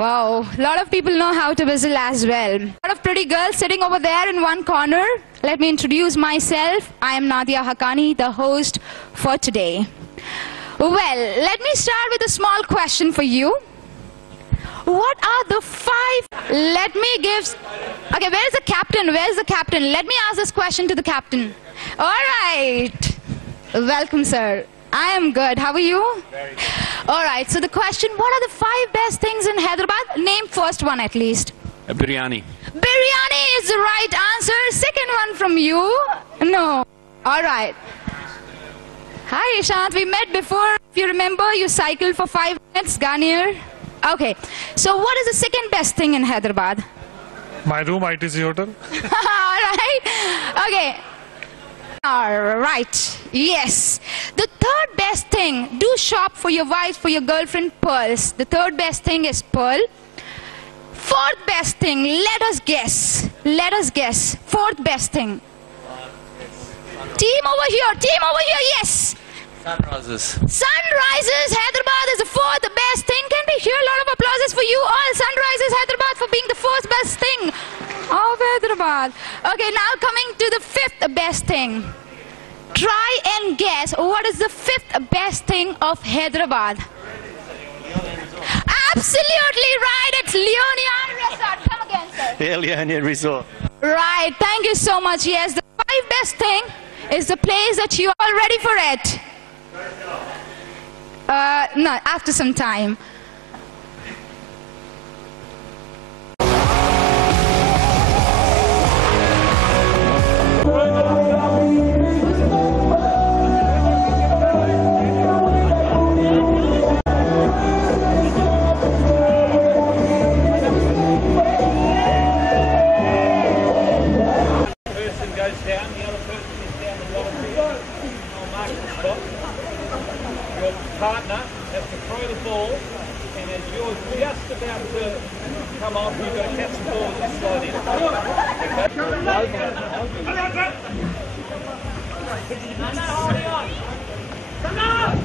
Wow, a lot of people know how to whistle as well. A lot of pretty girls sitting over there in one corner. Let me introduce myself. I am Nadia Haqqani, the host for today. Well, let me start with a small question for you. What are the 5? Let me give... Okay, where's the captain? Where's the captain? Let me ask this question to the captain. All right. Welcome, sir. I am good. How are you? Very good. All right. So the question, what are the 5 best things in Hyderabad? Name first one at least. Biryani. Biryani is the right answer. Second one from you. No. All right. Hi, Ishant. We met before. If you remember, you cycled for 5 minutes, Garnier. Okay. So what is the second best thing in Hyderabad? My room, ITC Hotel. All right. Okay. All right. Yes. The third best thing, do shop for your wife, for your girlfriend, pearls. The third best thing is pearl. Fourth best thing, let us guess. Let us guess. Fourth best thing. Team over here, yes. Sunrises. Sunrises, Hyderabad is the fourth best thing. Can we hear a lot of applauses for you all, Sunrises, Hyderabad, for being the fourth best thing of Hyderabad. Okay, now coming to the 5th best thing. Try and guess what is the 5th best thing of Hyderabad. Absolutely right, it's Leonia Resort. Come again, sir. The Leonia Resort. Right, thank you so much. Yes, the 5 best thing is the place that you are all ready for it. No, after some time. Partner has to throw the ball, and as you're just about to come off, you've got to catch the ball and slide in. Holding on. Come on!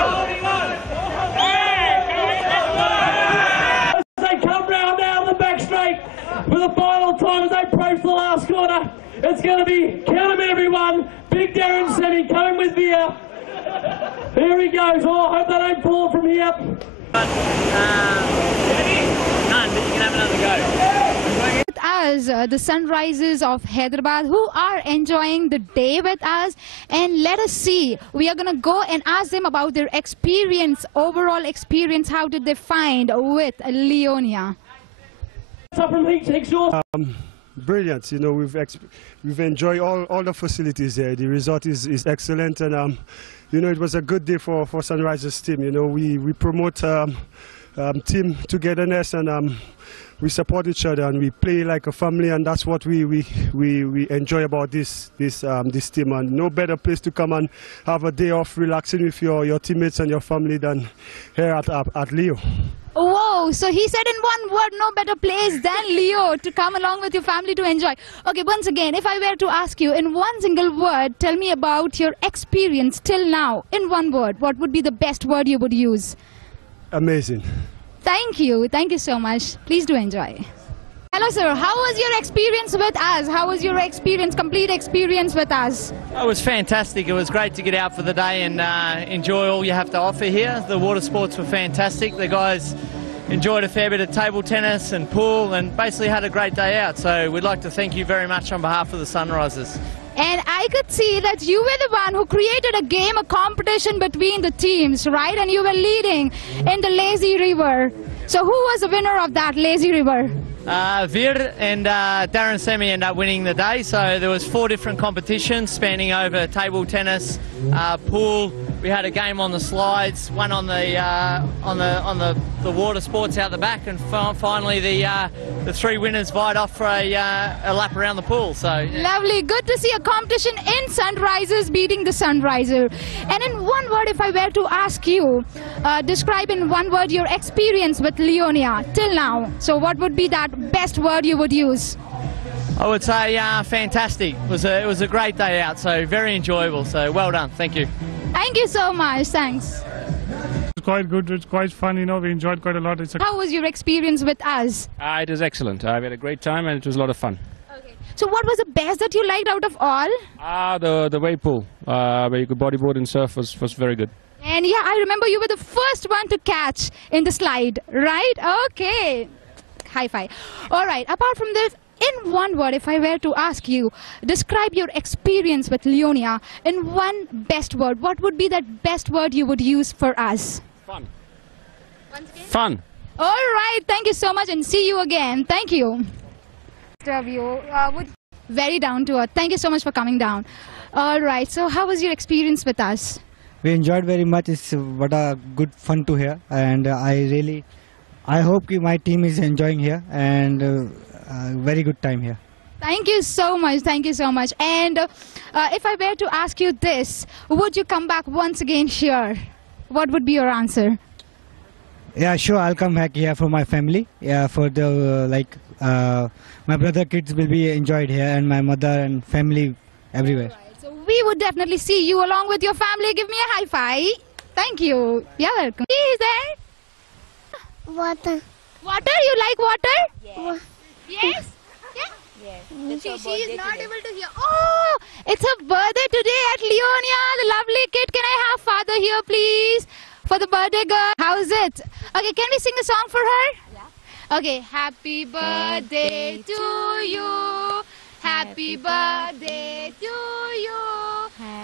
Holding on! As they come round now the back straight for the final time as they approach the last corner. It's going to be, count them everyone, Big Darren Semi coming with Veer. Here he goes. Oh, I hope they don't fall from here. None, but you can have another go. With us, the Sunrises of Hyderabad, who are enjoying the day with us, and let us see. We are going to go and ask them about their experience, overall experience. How did they find with Leonia? Up from Exhaust. Brilliant. You know, we've enjoyed all the facilities there. The resort is excellent, and you know, it was a good day for Sunrises team. You know, we promote team togetherness, and we support each other, and we play like a family, and that's what we enjoy about this team. And no better place to come and have a day off relaxing with your teammates and your family than here at Leo. Whoa, so he said in one word, no better place than Leo to come along with your family to enjoy. Okay, once again, if I were to ask you in one single word, tell me about your experience till now. In one word, what would be the best word you would use? Amazing. Thank you so much. Please do enjoy. Hello, sir. How was your experience with us? How was your experience, complete experience with us? It was fantastic. It was great to get out for the day and enjoy all you have to offer here. The water sports were fantastic. The guys enjoyed a fair bit of table tennis and pool and basically had a great day out. So we'd like to thank you very much on behalf of the Sunrises. And I could see that you were the one who created a game, a competition between the teams, right? And you were leading in the Lazy River. So who was the winner of that Lazy River? Veer and Darren Semi ended up winning the day. So there was 4 different competitions spanning over table tennis, pool. We had a game on the slides, one on the water sports out the back, and finally the 3 winners vied off for a lap around the pool. So yeah. Lovely, good to see a competition in Sunrises beating the Sunriser. And in one word, if I were to ask you, describe in one word your experience with Leonia till now. So what would be that best word you would use? I would say fantastic. It was a great day out, so very enjoyable. So well done. Thank you. Thank you so much. Thanks. It's quite good. It's quite fun. You know, we enjoyed quite a lot. How was your experience with us? It was excellent. We had a great time and it was a lot of fun. Okay. So what was the best that you liked out of all? The wave pool, where you could bodyboard and surf was very good. And yeah, I remember you were the first one to catch in the slide, right? Okay. High five. All right. Apart from this, in one word, if I were to ask you, describe your experience with Leonia in one best word, what would be that best word you would use for us? Fun. Once again? Fun. All right. Thank you so much and see you again. Thank you. Very down to earth. Thank you so much for coming down. All right. So how was your experience with us? We enjoyed very much. It's what a good fun to hear, and I hope my team is enjoying here, and very good time here. Thank you so much. Thank you so much. And if I were to ask you this, would you come back once again here? What would be your answer? Yeah, sure. I'll come back here for my family. Yeah, for the my brother kids will be enjoyed here, and my mother and family everywhere. We would definitely see you along with your family. Give me a high five. Thank you. You're welcome. Is there? Water. Water? You like water? Yes. Yes? Yeah? Yes. She is not able to hear. Oh, it's her birthday today at Leonia, the lovely kid. Can I have father here, please? For the birthday girl. How's it? Okay, can we sing a song for her? Yeah. Okay. Happy birthday to you. Happy birthday to you.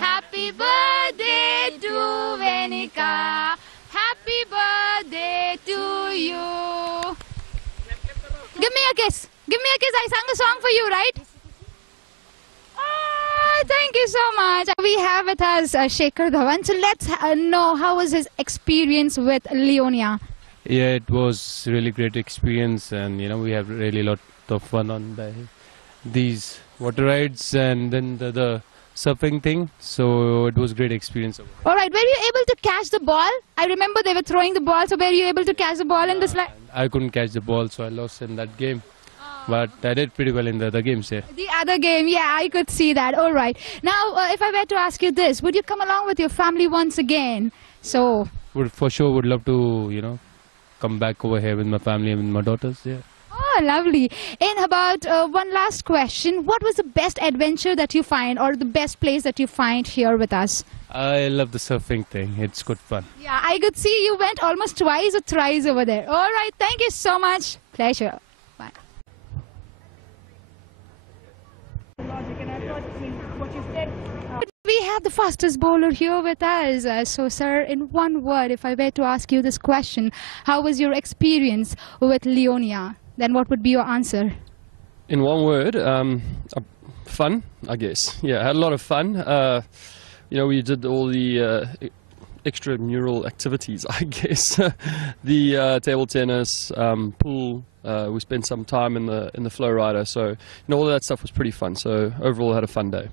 Happy birthday to Venika. Happy birthday to you. Give me a kiss. Give me a kiss. I sang a song for you, right? Oh, thank you so much. We have with us Shekhar Dhawan. So let's know how was his experience with Leonia. Yeah, it was really great experience, and we have really lot of fun on these water rides and then the surfing thing, so it was great experience. All right, were you able to catch the ball? I remember they were throwing the ball, so were you able to catch the ball in the slide? I couldn't catch the ball, so I lost in that game. But I did pretty well in the other games, yeah. The other game, yeah, I could see that. All right. Now, if I were to ask you this, would you come along with your family once again? So, For sure, would love to, come back over here with my family and with my daughters, yeah. oh, lovely. And about one last question, what was the best adventure that you find or the best place that you find here with us? I love the surfing thing. It's good fun. Yeah, I could see you went almost twice or thrice over there. All right, thank you so much. Pleasure. Bye. We have the fastest bowler here with us. So, sir, in one word, if I were to ask you this question, how was your experience with Leonia? Then what would be your answer? In one word, fun, I guess. Yeah, I had a lot of fun. We did all the extramural activities, I guess. The table tennis, pool. We spent some time in the flow rider. So, all of that stuff was pretty fun. So, overall, I had a fun day.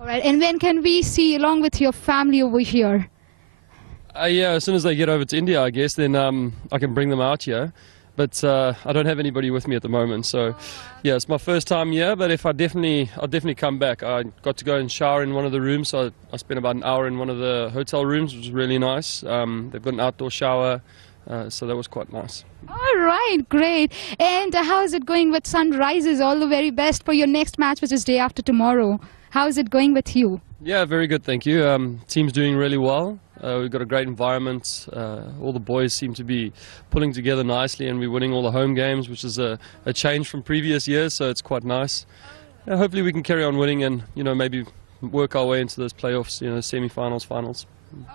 All right, and when can we see along with your family over here? Yeah, as soon as they get over to India, I guess, then I can bring them out here. But I don't have anybody with me at the moment, so yeah, it's my first time here. But I'll definitely come back. I got to go and shower in one of the rooms, so I spent about an hour in one of the hotel rooms, which was really nice. They've got an outdoor shower, so that was quite nice. All right, great. And how is it going with Sunrisers? All the very best for your next match, which is day after tomorrow. How is it going with you? Yeah, very good, thank you. Team's doing really well. We've got a great environment. All the boys seem to be pulling together nicely, and we're winning all the home games, which is a change from previous years, so it's quite nice. Hopefully we can carry on winning and maybe work our way into those playoffs, semi-finals, finals.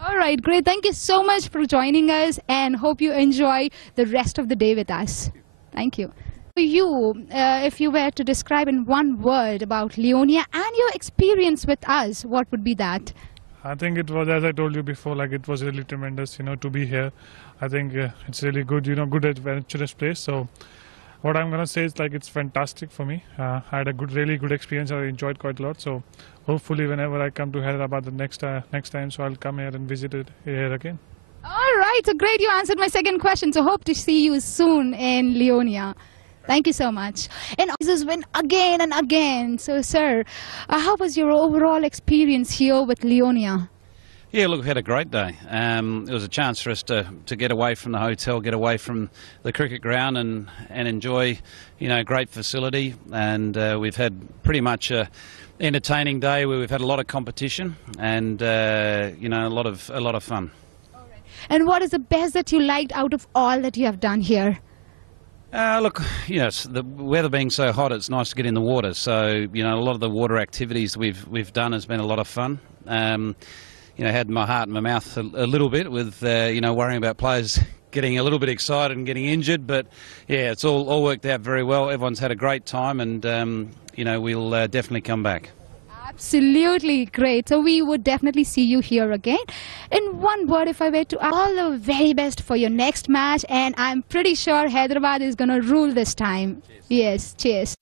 All right, great. Thank you so much for joining us, and hope you enjoy the rest of the day with us. Thank you. For you, if you were to describe in one word about Leonia and your experience with us, what would be that? I think it was, as I told you before, it was really tremendous, to be here. I think it's really good, good adventurous place. So what I'm going to say is it's fantastic for me. I had a really good experience. I enjoyed quite a lot. So hopefully whenever I come to Hyderabad the next time, so I'll come here and visit it here again. All right, so great. You answered my second question. So hope to see you soon in Leonia. Thank you so much. And this win again and again. So, sir, how was your overall experience here with Leonia? Yeah, look, we had a great day. It was a chance for us to get away from the hotel, get away from the cricket ground and enjoy, you know, great facility. And we've had pretty much a entertaining day where we've had a lot of competition and, you know, a lot of fun. And what is the best that you liked out of all that you have done here? Look, yes, the weather being so hot, it's nice to get in the water. So, you know, a lot of the water activities we've done has been a lot of fun. You know, had my heart in my mouth a little bit with, you know, worrying about players getting a little bit excited and getting injured. But, yeah, it's all worked out very well. Everyone's had a great time and, you know, we'll definitely come back. Absolutely great. So we would definitely see you here again. In one word, if I were to ask, all the very best for your next match. And I'm pretty sure Hyderabad is going to rule this time. Cheers. Yes, cheers.